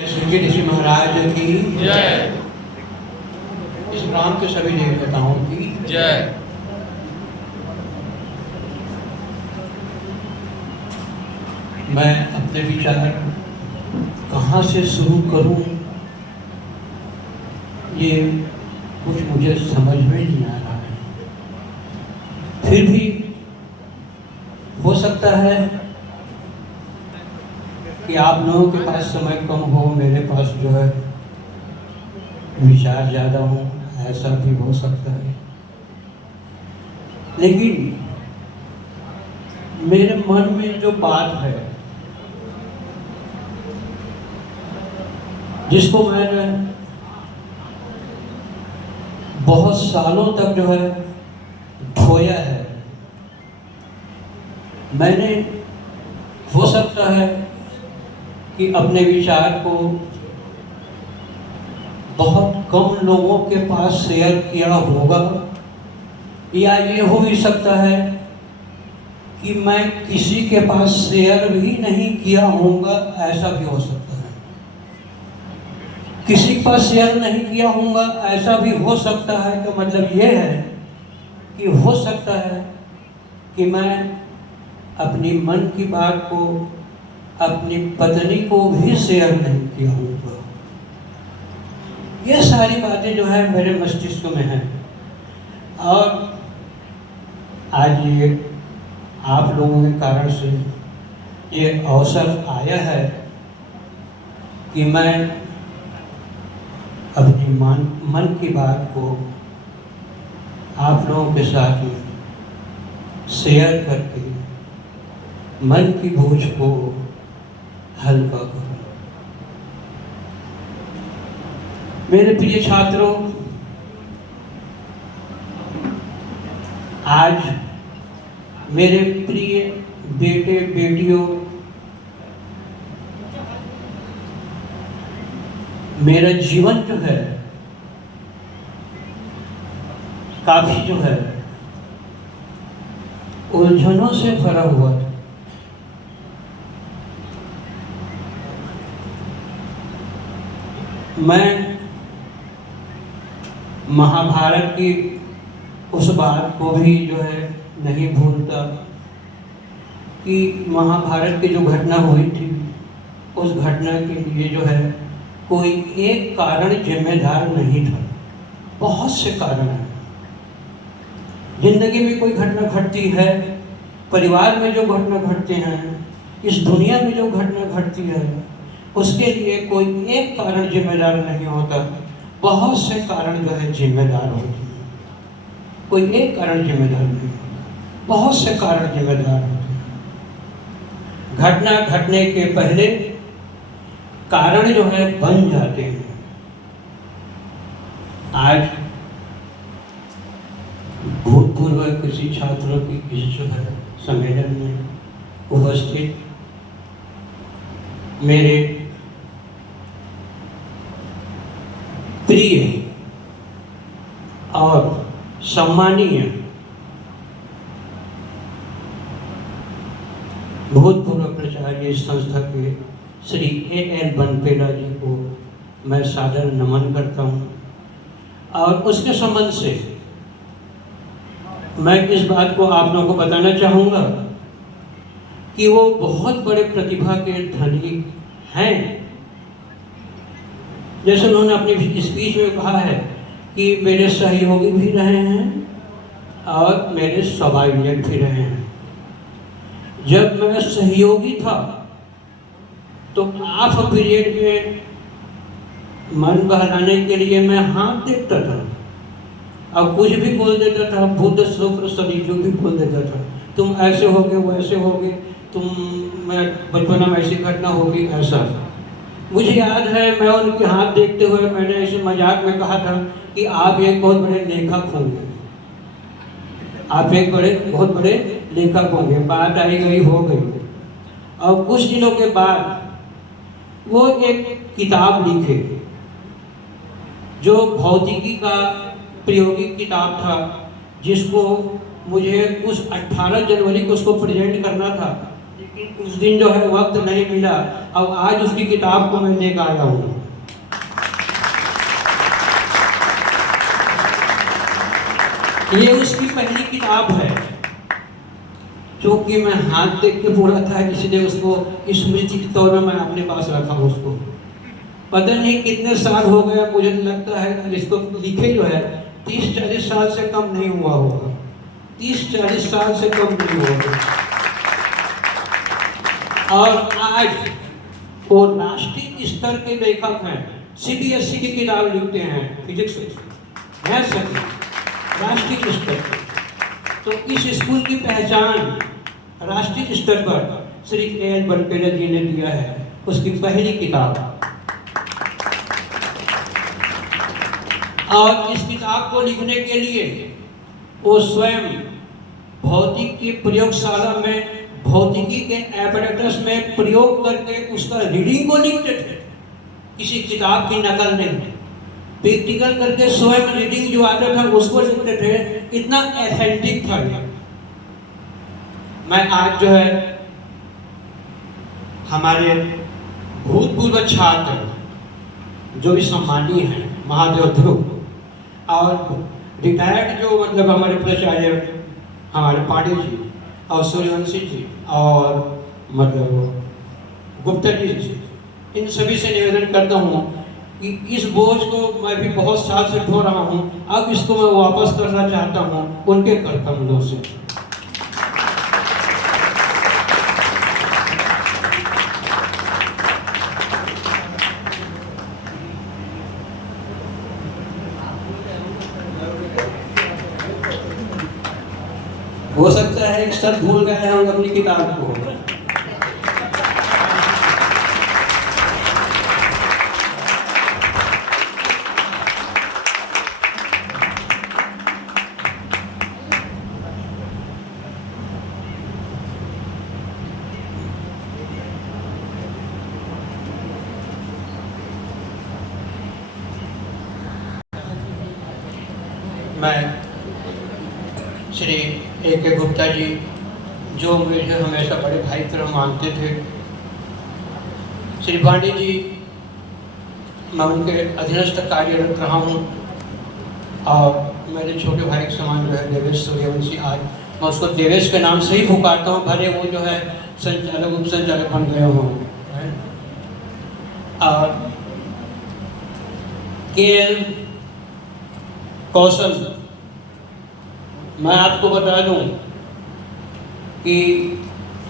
श्री ऋषि महाराज की जय। इस ग्राम के सभी देवताओं की जय। मैं अपने विचार कहाँ से शुरू करूं, ये कुछ मुझे समझ में नहीं आ रहा है। फिर भी हो सकता है कि आप लोगों के पास समय कम हो, मेरे पास जो है विचार ज़्यादा हो, ऐसा भी हो सकता है। लेकिन मेरे मन में जो बात है, जिसको मैंने बहुत सालों तक जो है ढोया है, मैंने हो सकता है कि अपने विचार को बहुत कम लोगों के पास शेयर किया होगा, या ये हो भी सकता है कि मैं किसी के पास शेयर भी नहीं किया होऊंगा, ऐसा भी हो सकता है। किसी के पास शेयर नहीं किया होऊंगा ऐसा भी हो सकता है, तो मतलब ये है कि हो सकता है कि मैं अपनी मन की बात को अपनी पत्नी को भी शेयर नहीं किया होगा। ये सारी बातें जो है मेरे मस्तिष्क में हैं, और आज ये आप लोगों के कारण से ये अवसर आया है कि मैं अपनी मन की बात को आप लोगों के साथ में शेयर करके मन की बोझ को हल्का करो। मेरे प्रिय छात्रों, आज मेरे प्रिय बेटे बेटियों, मेरा जीवन जो है काफी जो है उलझनों से भरा हुआ था। मैं महाभारत की उस बात को भी जो है नहीं भूलता कि महाभारत की जो घटना हुई थी, उस घटना के लिए जो है कोई एक कारण जिम्मेदार नहीं था। बहुत से कारण हैं। जिंदगी में कोई घटना घटती है, परिवार में जो घटना घटते हैं, इस दुनिया में जो घटना घटती है, उसके लिए कोई एक कारण जिम्मेदार नहीं होता, बहुत से कारण जो है जिम्मेदार होते हैं। कोई एक कारण जिम्मेदार नहीं होता, बहुत से कारण जिम्मेदार होते हैं। घटना घटने के पहले कारण जो है बन जाते हैं। आज भूतपूर्व किसी छात्रों की इस जो है सम्मेलन में उपस्थित मेरे प्रिय और सम्मानीय भूतपूर्व प्राचार्य इस संस्था के श्री A.L. बनपेला जी को मैं सादर नमन करता हूँ, और उसके संबंध से मैं इस बात को आप लोगों को बताना चाहूँगा कि वो बहुत बड़े प्रतिभा के धनी हैं। जैसे उन्होंने अपनी स्पीच में कहा है कि मेरे सहयोगी भी रहे हैं और मेरे सबाइलियट भी रहे हैं। जब मैं सहयोगी था तो ऑफ पीरियड में मन बहलाने के लिए मैं हाथ देखता था और कुछ भी बोल देता था, बुद्ध शुक्र शनि जो भी बोल देता था, तुम ऐसे होगे वैसे होगे, तुम मैं बचपना में ऐसी घटना होगी, ऐसा। मुझे याद है मैं उनके हाथ देखते हुए मैंने ऐसे मजाक में कहा था कि आप एक बहुत बड़े लेखक होंगे, आप एक बहुत बड़े लेखक होंगे। बात आई गई हो गई, और कुछ दिनों के बाद वो एक किताब लिखे जो भौतिकी का प्रायोगिक किताब था, जिसको मुझे उस 18 जनवरी को उसको प्रेजेंट करना था। लेकिन उस दिन जो है वक्त नहीं मिला, अब आज उसकी किताब को मैं लेकर आया हूँ। ये उसकी पहली किताब है, क्योंकि मैं हाथ देख के बोला था, इसलिए उसको स्मृति के तौर में मैं अपने पास रखा हूँ। उसको पता नहीं कितने साल हो गए, मुझे लगता है इसको लिखे जो है 30-40 साल से कम नहीं हुआ होगा, 30-40 साल से कम नहीं हुआ होगा। और आज वो राष्ट्रीय स्तर के लेखक हैं, CBSE की किताब लिखते हैं, फिजिक्स मैथ्स की, राष्ट्रीय स्तर पर। तो इस स्कूल की पहचान राष्ट्रीय स्तर पर श्री A.L. बनपेरा जी ने दिया है, उसकी पहली किताब। और इस किताब को लिखने के लिए वो स्वयं भौतिक की प्रयोगशाला में भौतिकी के एपरेटस में प्रयोग करके उसका रीडिंग को लिखते थे, किसी किताब की नकल नहीं, प्रैक्टिकल करके स्वयं रीडिंग जो आता था उसको लिखते थे। इतना एथेंटिक था। मैं आज जो है हमारे भूतपूर्व छात्र जो भी सम्मानीय हैं, महादेव ध्रुव, और रिटायर्ड जो मतलब हमारे प्राचार्य हमारे पांडे जी और सूर्यवंशी जी और मतलब गुप्ता जी से, इन सभी से निवेदन करता हूँ कि इस बोझ को मैं भी बहुत साल से ढो रहा हूँ, अब इसको मैं वापस करना चाहता हूँ उनके कर कमलों से। हो सकता है सर भूल गए हैं अपनी किताब को। मैं श्री A.K. गुप्ता जी, जो मुझे हमेशा बड़े भाई तरह मानते थे, श्री पांडे जी, मैं उनके अधीनस्थ कार्यरत रहा हूँ, और मेरे छोटे भाई के समान जो है देवेश सूर्यवंशी, आज मैं उसको देवेश के नाम से ही पुकारता हूँ, भले वो जो है संचालक उप संचालक बन गए हों। और K.L. कौशल, मैं आपको बता दूं कि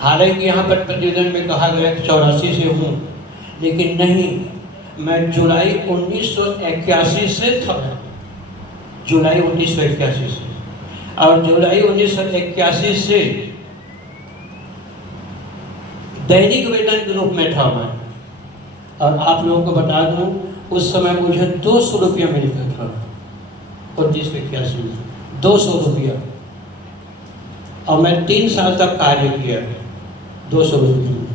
हालांकि यहाँ पर प्रतिवेदन में कहा गया कि 84 से हूँ, लेकिन नहीं, मैं जुलाई 1981 से था, जुलाई 1981 से, और जुलाई 1981 से दैनिक वेतन के रूप में था मैं। और आप लोगों को बता दूं, उस समय मुझे 200 रुपया मिलता था 1981 में, 200 रुपया, और मैं 3 साल तक कार्य किया 200 रुपये में,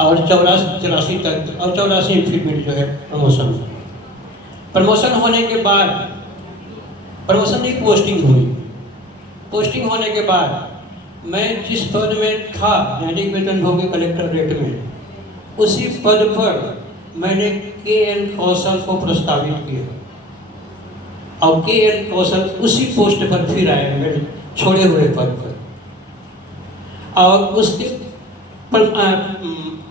और 84 तक, और 84 में फिर मेरी जो है प्रमोशन होने के बाद, प्रमोशन नहीं, पोस्टिंग हुई। पोस्टिंग होने के बाद मैं जिस पद में था दैनिक वेतन भोगी कलेक्टरेट में, उसी पद पर मैंने K.L. कौशल को प्रस्तावित किया, और K.L. कौशल उसी पोस्ट पर फिर आए मेरे छोड़े हुए पद पर, और उसके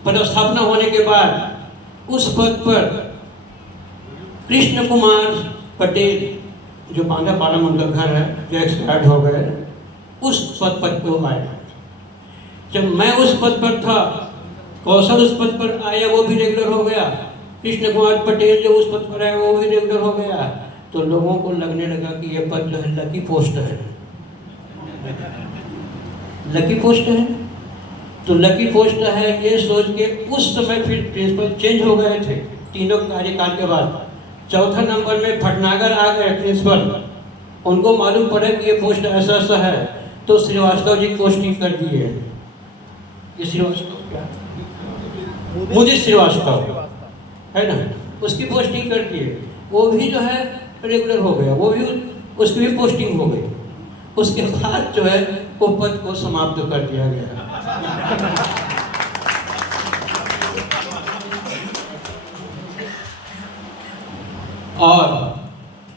पदस्थापना होने के बाद उस पद पर कृष्ण कुमार पटेल, जो बांधा पाड़ा उनका घर है, जो एक्सपायर्ड हो गए, उस पद पर वो आए। जब मैं उस पद पर था, कौशल उस पद पर आया, वो भी रेगुलर हो गया, कृष्ण कुमार पटेल जो उस पद पर आया वो भी रेगुलर हो गया, तो लोगों को लगने लगा कि ये पद जो है लकी पोस्ट है, लकी पोस्ट है। तो लकी पोस्ट है ये सोच के उस समय फिर प्रिंसिपल चेंज हो गए थे तीनों कार्यकाल के बाद। चौथा नंबर में भटनागर आ गए प्रिंसिपल, उनको मालूम पड़ा कि ये पोस्ट ऐसा ऐसा है, तो श्रीवास्तव जी पोस्टिंग कर दिए। ये श्रीवास्तव क्या, मुझे श्रीवास्तव है ना, उसकी पोस्टिंग कर दिए, वो भी जो है रेगुलर हो गया, वो भी उसकी भी पोस्टिंग हो गई। उसके बाद जो है वो पद को समाप्त कर दिया गया। और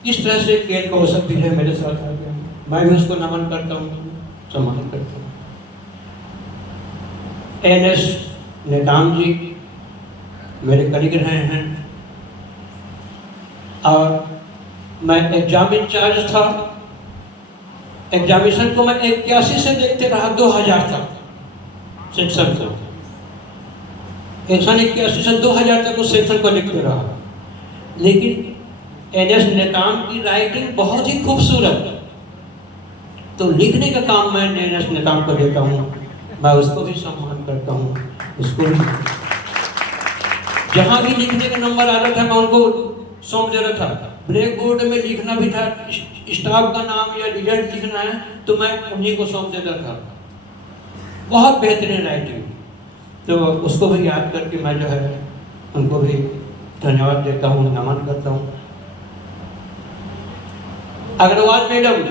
इस तरह से केल कौशल भी है मेरे साथ आ गया, मैं भी उसको नमन करता हूँ, सम्मान करता हूँ। NS नेताम जी मेरे करीब रहे हैं, और मैं एग्जाम इंचार्ज था। एग्जामिनेशन को मैं 81 से देखते रहा 2000 तक सेक्शन को, 181 से 2000 तक उस सेक्शन को लिखते रहा। लेकिन NS नेताम की राइटिंग बहुत ही खूबसूरत, तो लिखने का काम मैं NS नेताम को देता हूँ, मैं उसको भी सम्मान करता हूँ। उसको भी जहाँ भी लिखने का नंबर आता था मैं उनको सौंप दे रहा था। ब्लैक बोर्ड में लिखना भी था, स्टाफ का नाम या रिजल्ट लिखना है तो मैं उन्हीं को सौंप देता था। बहुत बेहतरीन राइटिंग, तो उसको भी याद करके मैं जो है उनको भी धन्यवाद देता हूँ, नमन करता हूँ। अग्रवाल मैडम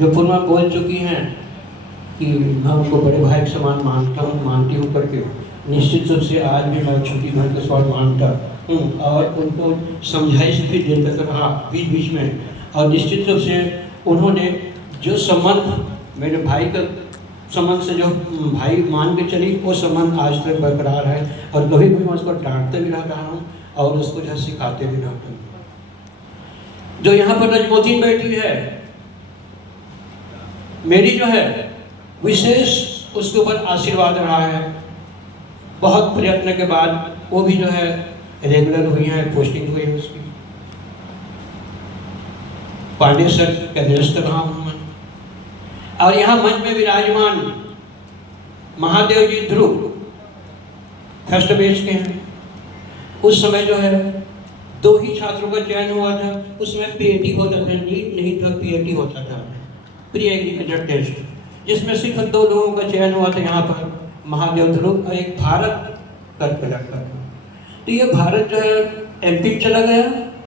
जो पूर्व में बोल चुकी हैं कि मैं उनको बड़े भाई के समान मानती हूँ करके, निश्चित रूप से आज भी मैं छोटी बहन के समान मानता हूँ और उनको समझाइश भी देता रहा बीच बीच में। और निश्चित रूप से उन्होंने जो संबंध मेरे भाई का संबंध से जो भाई मान के चली, वो संबंध आज तक बरकरार है, और कभी भी मैं उसको डांटते भी रहता हूँ और उसको जो सिखाते भी रहता हूँ। जो यहाँ पर नजमुद्दीन बैठी है, मेरी जो है विशेष उसके ऊपर आशीर्वाद रहा है। बहुत प्रयत्न के बाद वो भी जो है रेगुलर हुई है, पोस्टिंग हुई है उसकी। पांडे सर का निरस्त रहा हूँ मैं। और यहाँ मंच में विराजमान महादेव जी ध्रुव फर्स्ट बैच के हैं। उस समय जो है 2 ही छात्रों का चयन हुआ था, उसमें PAT होता था, नीट नहीं था, PAT होता था, प्री एग्रीकल्चर टेस्ट, जिसमें सिर्फ 2 लोगों का चयन हुआ था यहाँ पर, महादेव ध्रुव और एक भारत करके लड़का था। तो ये भारत जो है MP चला गया,